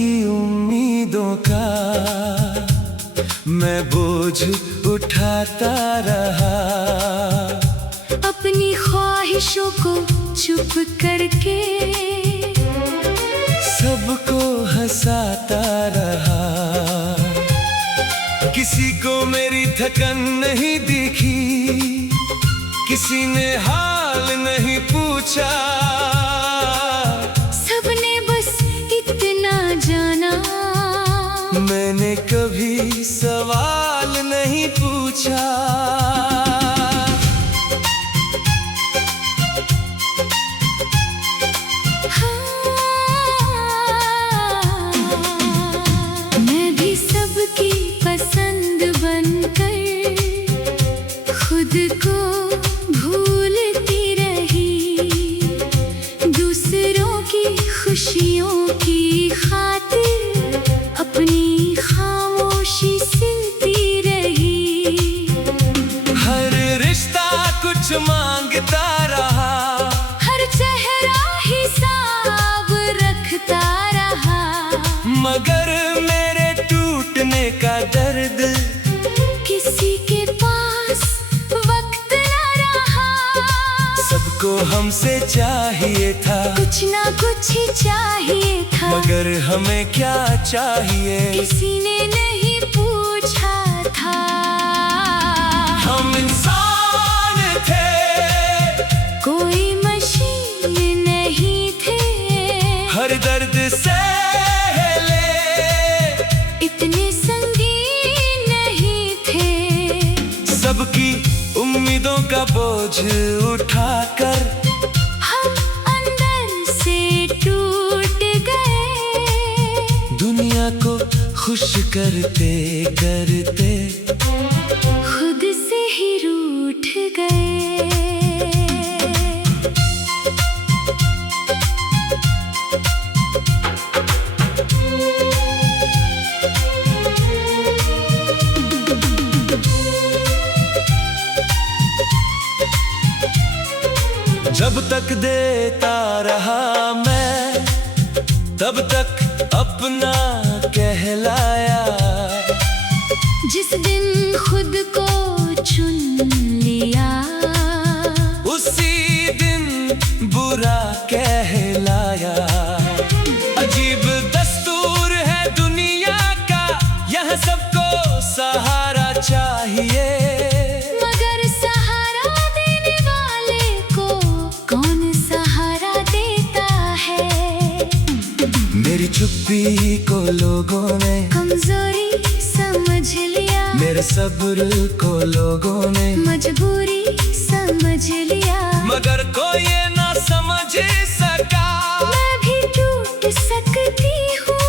की उम्मीदों का मैं बोझ उठाता रहा। अपनी ख्वाहिशों को चुप करके सबको हंसाता रहा। किसी को मेरी थकन नहीं दिखी, किसी ने हाल नहीं पूछा। सबने बस इतना जाना, मैंने कभी सवाल नहीं पूछा। मैं भी सबकी पसंद बनकर खुद को भूलती रही। दूसरों की खुशियों की खातिर अपनी खामोशी सिलती रही। हर रिश्ता कुछ मांगता रहा, हर चेहरा हिसाब रखता रहा। मगर मेरे टूटने का दर्द किसी के पास वक्त न रहा। सबको हमसे चाहिए था, कुछ ना कुछ ही चाहिए था, मगर हमें क्या चाहिए किसी ने नहीं पूछा था। हम इंसान थे, कोई मशीन नहीं थे। हर दर्द सहले इतने संगीन नहीं थे। सबकी उम्मीदों का बोझ उठाकर हम अंदर से टूट गए। दुनिया को खुश करते करते खुद से ही रूठ गए। जब तक देता रहा मैं, तब तक अपना कहलाया। जिस दिन खुद को चुन लिया, उसी दिन बुरा कहलाया। अजीब दस्तूर है दुनिया का, यहाँ सबको सहारा चाहिए। मगर सहारा देने वाले को कौन सहारा देता है। मेरी चुप्पी को लोगों ने कमजोरी समझ लिया, मेरे सब्र को लोगों ने मजबूरी समझ लिया। मगर कोई ये ना समझ सका, मैं भी टूट सकती हूँ।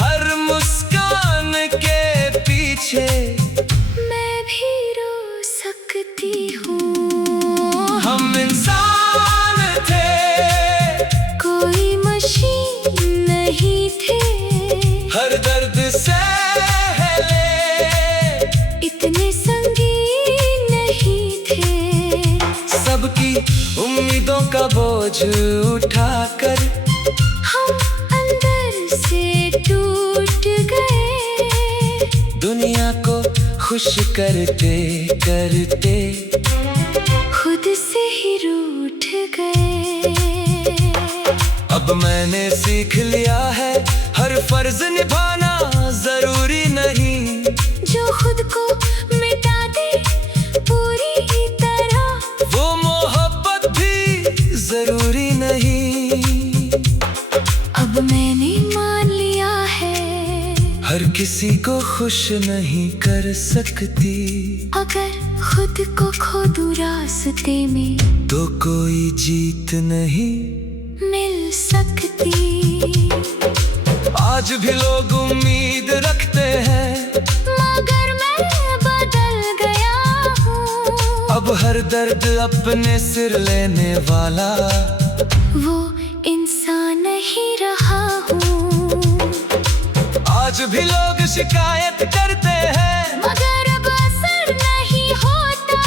हर मुस्कान के पीछे मैं भी रो सकती हूँ। हम इंसान थे, कोई मशीन नहीं थे। हर दर्द सहले इतने संगीन नहीं थे। सबकी उम्मीदों का बोझ उठाकर हम अंदर से टूट गए। दुनिया को खुश करते करते खुद से ही रूठ गए। अब मैंने सीख लिया है, हर फर्ज निभाना जरूरी नहीं। जो खुद को मिटा दे पूरी तरह, वो मोहब्बत भी जरूरी नहीं। अब मैंने मान लिया है, हर किसी को खुश नहीं कर सकती। अगर खुद को खो दूँ रास्ते में, तो कोई जीत नहीं मिल सकती। आज भी लोग उम्मीद रखते हैं, मगर मैं बदल गया हूँ। अब हर दर्द अपने सिर लेने वाला वो इंसान नहीं रहा हूँ। आज भी लोग शिकायत करते हैं, मगर अब असर नहीं होता।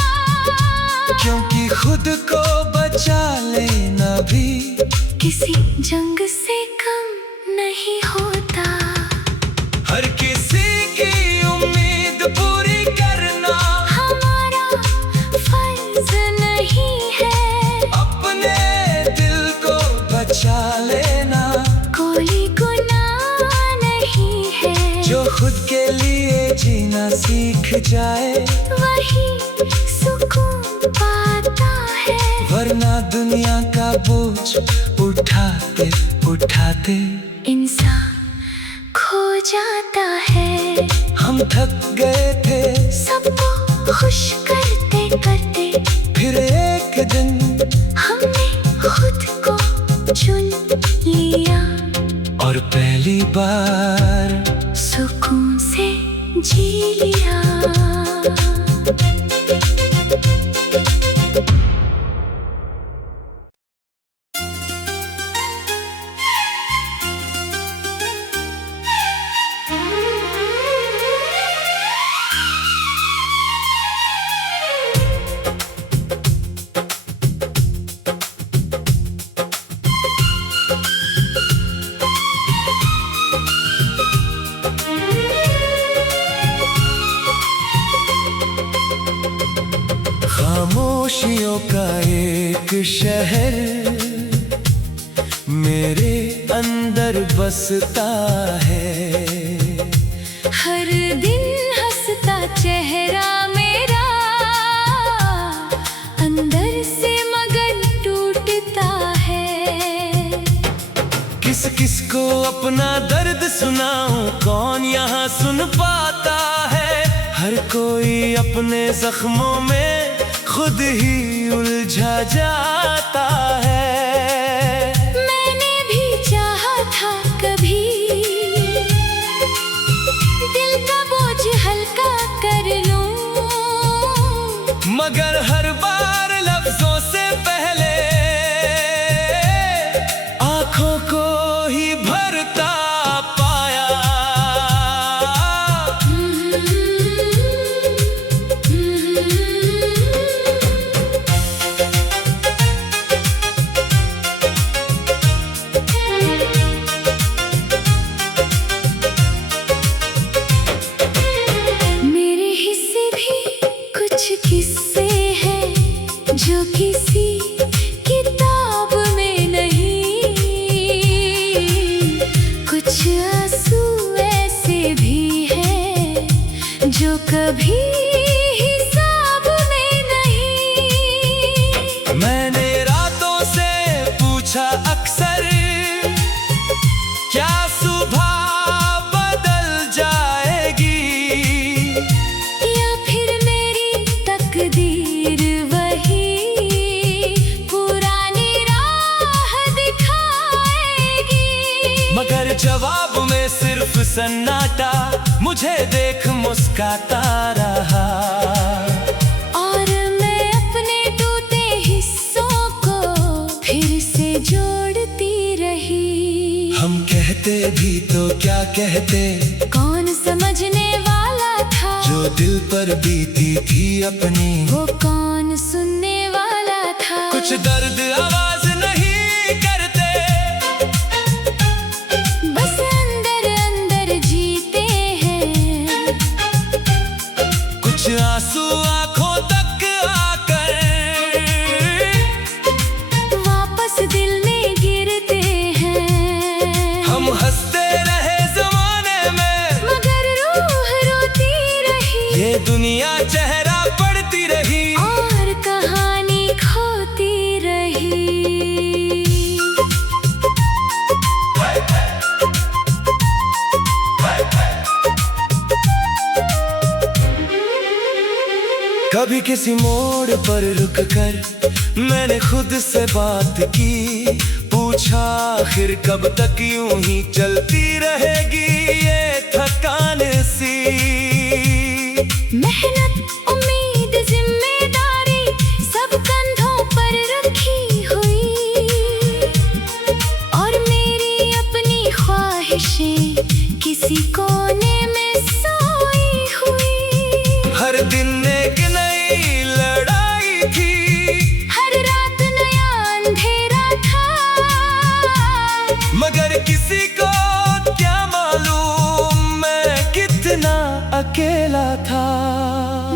क्योंकि खुद को बचा लेना भी किसी जंग से कम नहीं। खुद के लिए जीना सीख जाए, वही सुकून पाता है। वरना दुनिया का बोझ उठाते उठाते इंसान खो जाता है। हम थक गए थे सबको खुश करते करते, फिर एक दिन हमने खुद को चुन लिया और पहली बार सुकून से जी लिया। खामोशियों का एक शहर मेरे अंदर बसता है। हर दिन हंसता चेहरा मेरा, अंदर से मगर टूटता है। किस किस को अपना दर्द सुनाऊं, कौन यहाँ सुन पाता है। हर कोई अपने जख्मों में खुद ही उलझा जाता है। मैंने भी चाहा था कभी दिल का बोझ हल्का कर लूं, मगर हर बार लफ्जों से पहले आंखों को ही भरता पाया। मेरे हिस्से भी कुछ किस्से हैं जो किसी किताब में नहीं। कुछ आंसू ऐसे भी हैं जो कभी हिसाब में नहीं। मैंने रातों से पूछा अक्सर, क्या सुबह बदल जाएगी, या फिर मेरी तकदीर वही पुरानी राह दिखाएगी। मगर जवाब में सिर्फ सन्नाटा मुझे देख मुस्काता रहा। और मैं अपने टूटे हिस्सों को फिर से जोड़ती रही। हम कहते भी तो क्या कहते, कौन समझने वाला था, जो दिल पर बीती थी अपनी वो कौन सुनने वाला था। कुछ दर्द आवाज नहीं करते, बस अंदर अंदर जीते हैं। कुछ आंसू आंखों तक आकर वापस दिल में गिरते हैं। हम हंसते रहे जमाने में, मगर रूह रोती रही। ये दुनिया चेहरा पड़ती रही। और कहानी खोती रही। कभी किसी मोड़ पर रुककर मैंने खुद से बात की, पूछा आखिर कब तक यूं ही चलती रहेगी ये थकान सी। मेहनत, उम्मीद, जिम्मेदारी सब कंधों पर रखी हुई, और मेरी अपनी ख्वाहिशें किसी कोने में सोई हुई। हर दिन एक नई लड़ाई थी, हर रात नया अंधेरा था, मगर किसी को क्या मालूम मैं कितना अकेला था।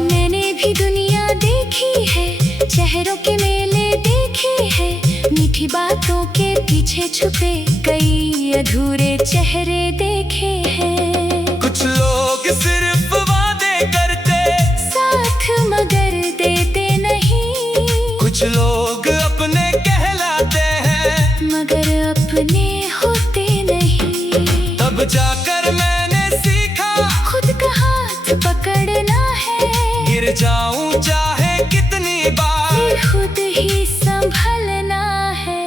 मैंने भी दुनिया देखी है, चेहरों के मेले देखे हैं, मीठी बातों के पीछे छुपे कई अधूरे चेहरे देखे हैं। कुछ लोग कुछ लोग अपने कहलाते हैं मगर अपने होते नहीं। तब जाकर मैंने सीखा खुद का हाथ पकड़ना है। गिर जाऊं चाहे कितनी बार फिर खुद ही संभलना है।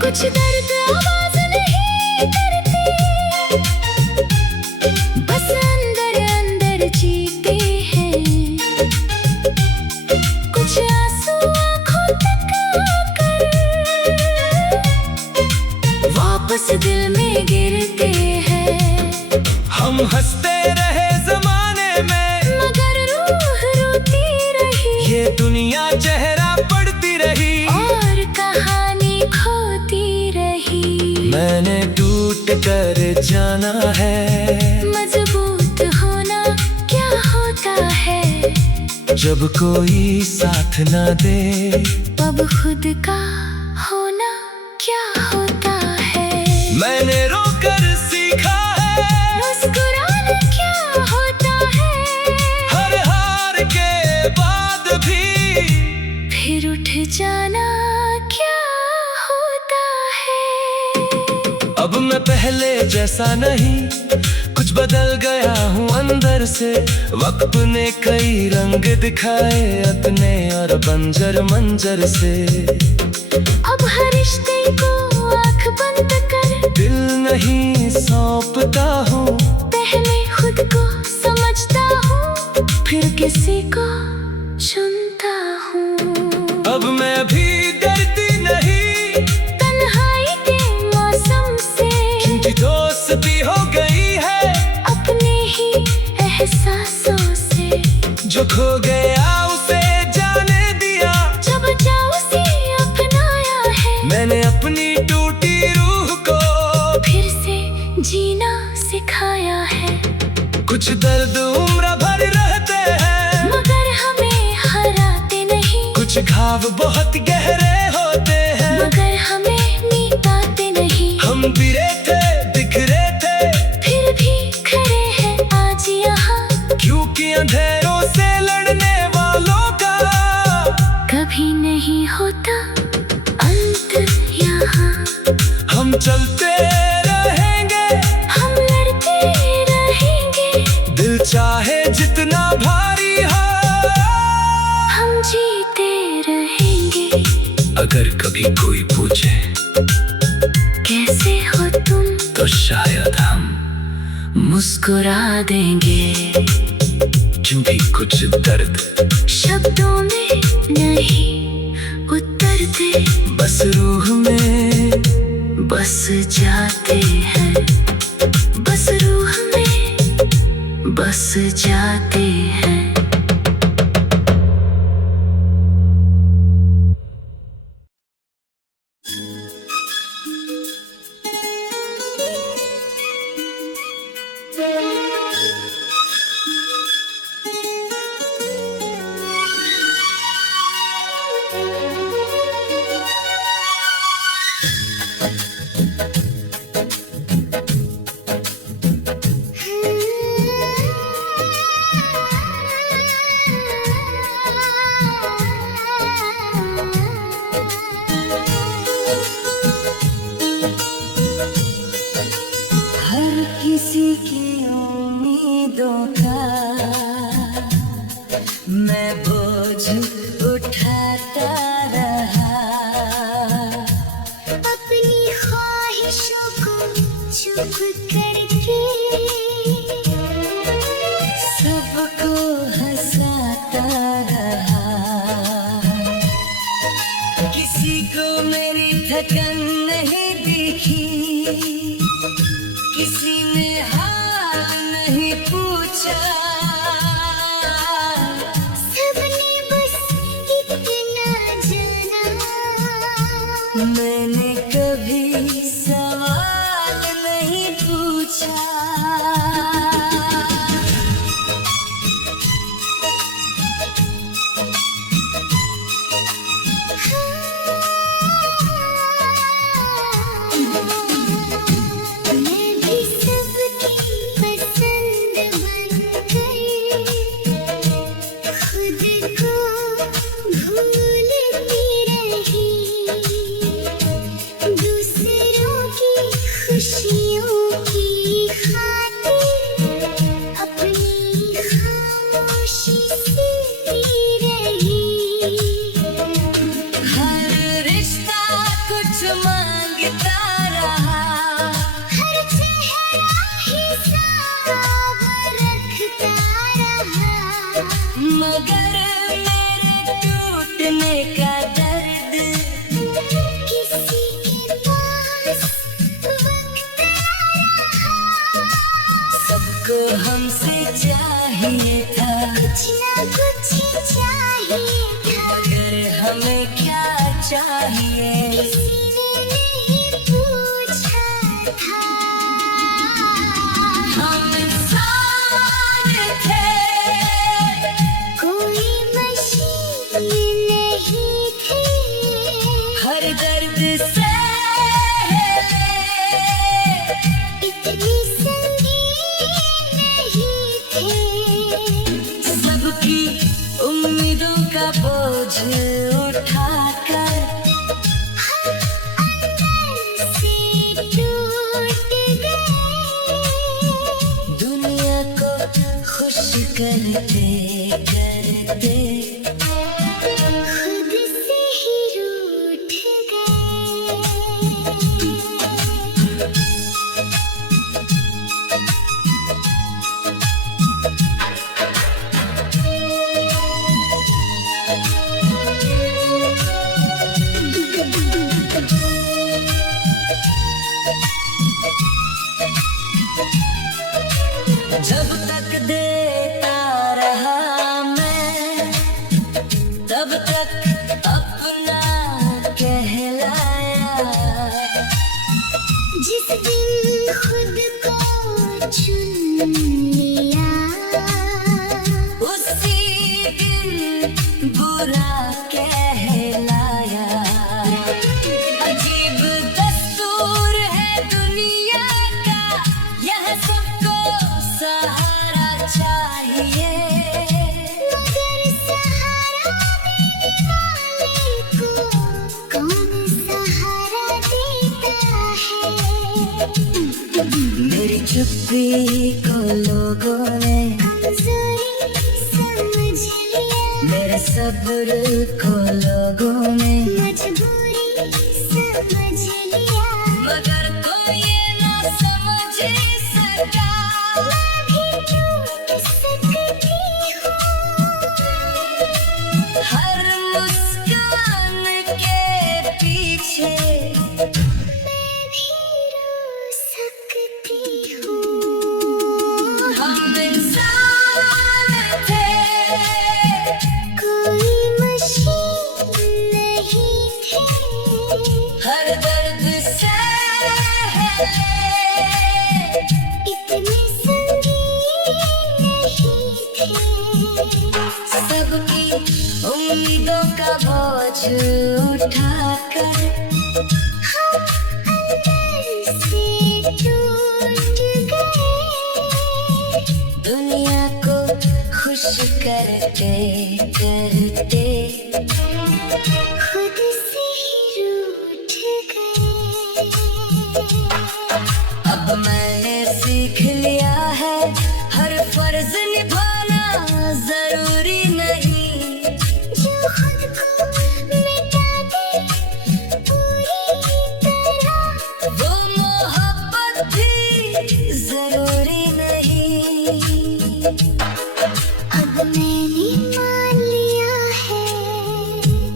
कुछ दर्द आवाज नहीं करते, बस अंदर अंदर जीते हैं। कुछ आंसू आंखों तक आकर वापस दिल में गिरते हैं। हम हंसते रहे जमाने में मगर रूह रोती रही। ये दुनिया चेहरा पड़ती रही और कहानी खोती रही। मैंने टूट कर जाना है। मजबूत होना क्या होता है? जब कोई साथ ना दे अब खुद का होना क्या होता है? मैंने रोकर सीखा है मुस्कुराना क्या होता है? हर हार के बाद भी फिर उठ जाना क्या होता है? अब मैं पहले जैसा नहीं, कुछ बदल गया हूँ अंदर से। वक्त ने कई रंग दिखाए अपने और बंजर मंजर से। अब हर रिश्ते को आंख बंद कर दिल नहीं सौंपता हूँ, पहले खुद को समझता हूँ, फिर किसी को चुनता हूँ। अब मैं भी डरती नहीं तन्हाई के मौसम से, क्योंकि दोस्ती हो गई है अपने ही एहसासों से। जो खो गया उसे जाने दिया, जब जाओ उसे अपनाया है। मैंने अपनी टूटी रूह को फिर से जीना सिखाया है। कुछ दर्द उम्र भर रहते हैं मगर हमें हराते नहीं। कुछ घाव बहुत गहरे होते हैं मगर हमें मिटाते नहीं। हम बिरे थे बिखरे थे फिर भी खड़े हैं आज यहाँ, क्योंकि अंधेरों से लड़ने वालों का कभी नहीं होता अंत यहाँ। हम चलते रहेंगे, हम लड़ते रहेंगे, दिल चाहे जितना भारी हो हम जीते रहेंगे। अगर कभी कोई पूछे कैसे हो तुम, तो शायद हम मुस्कुरा देंगे। क्योंकि कुछ दर्द शब्दों में नहीं उतरते, बस रूह में बस जाते हैं। बस रूह में बस जाते हैं। हर किसी की उम्मीदों का मैं बोझ उठाता रहा। अपनी ख्वाहिशों को चुप करके सबको हंसाता रहा। किसी को मेरी थकन नहीं दिखी, किसी ने हाल नहीं पूछा। सबने बस इतना जाना, मैंने कभी सवाल नहीं पूछा। मैं भी सबकी पसंद बनकर खुद को भूल के को हमसे चाहिए था, कुछ ना कुछ चाहिए था, मगर हमें क्या चाहिए किसी ने नहीं पूछा था। हम इंसान थे, कोई मशीन नहीं थी, हर दर्द से इतनी संगीन नहीं थे। सबकी उम्मीदों का बोझ उठाकर अंदर से टूट गए, दुनिया को खुश करते करते खुद से ही रूठ गए। जब तक देता रहा मैं, तब तक अपना कहलाया। जिस दिन खुद को चुन लिया, उसी दिन बुरा कहलाया। अजीब दस्तूर है दुनिया का, यह सबको सहारा चाहिए, मगर सहारा देने वाले को कौन सहारा देता है। मेरी चुप्पी को लोगों ने कमजोरी समझ लिया, मेरे सब्र को लोगों ने मजबूरी समझ लिया, मगर कोई ये ना समझ सका। मैं भी टूट सकती हूँ, हर मुस्कान के पीछे मैं भी रो सकती हूँ। हम इंसान थे, कोई मशीन नहीं थी, हर दर्द से इतनी संगीन नहीं थी। सबकी उम्मीदों का बोझ उठाकर हम अंदर से टूट गए, दुनिया को खुश करते करते खुद से ही रूठ गए। अब मैंने सीख लिया है, हर फर्ज निभाना जरूरी नहीं। जो खुद को मिटा दे पूरी तरह, वो मोहब्बत भी जरूरी नहीं। अब मैंने मान लिया है,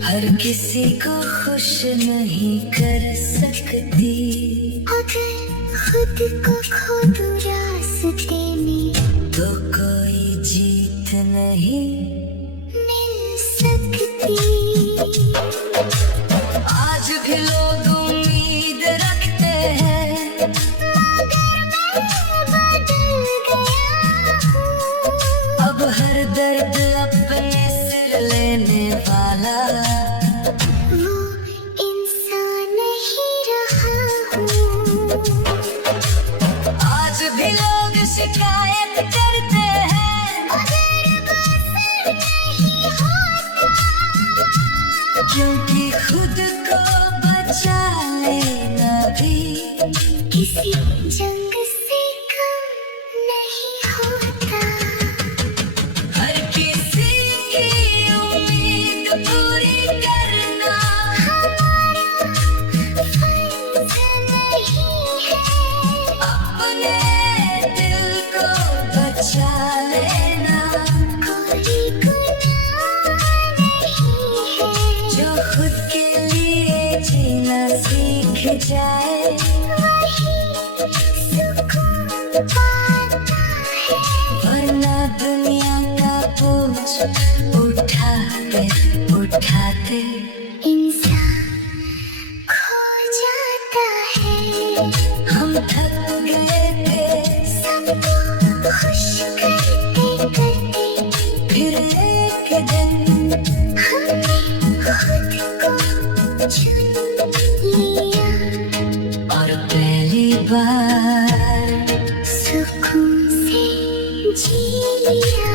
हर किसी को खुश नहीं कर सकती, अगर खुद को खो दूँ रास्ते में, तो कोई जीत नहीं मिल सकती। आज भी लोग उम्मीद रखते हैं, मगर मैं बदल गया हूँ, अब हर दर्द अपने सिर लेने वाला वो इंसान नहीं रहा हूँ। आज भी लोग शिकायत करते हैं, मगर बसर नहीं होता, क्योंकि खुद को बचा लेना भी किसी जंग से कम नहीं होता। हर किसी की उम्मीद पूरी करना हमारा फर्ज नहीं है, अपने दिल को बचा लेना। कोई गुनाह नहीं है, जो खुद के लिए जीना सीख जाए, वही सुकून पाता है। दुनिया का बोझ उठाते उठाते इंसान खो जाता है। हम थक गए थे सबको खुश करते करते फिर एक दिन हमने खुद को चुन लिया और पहली बार सुकून से जी लिया।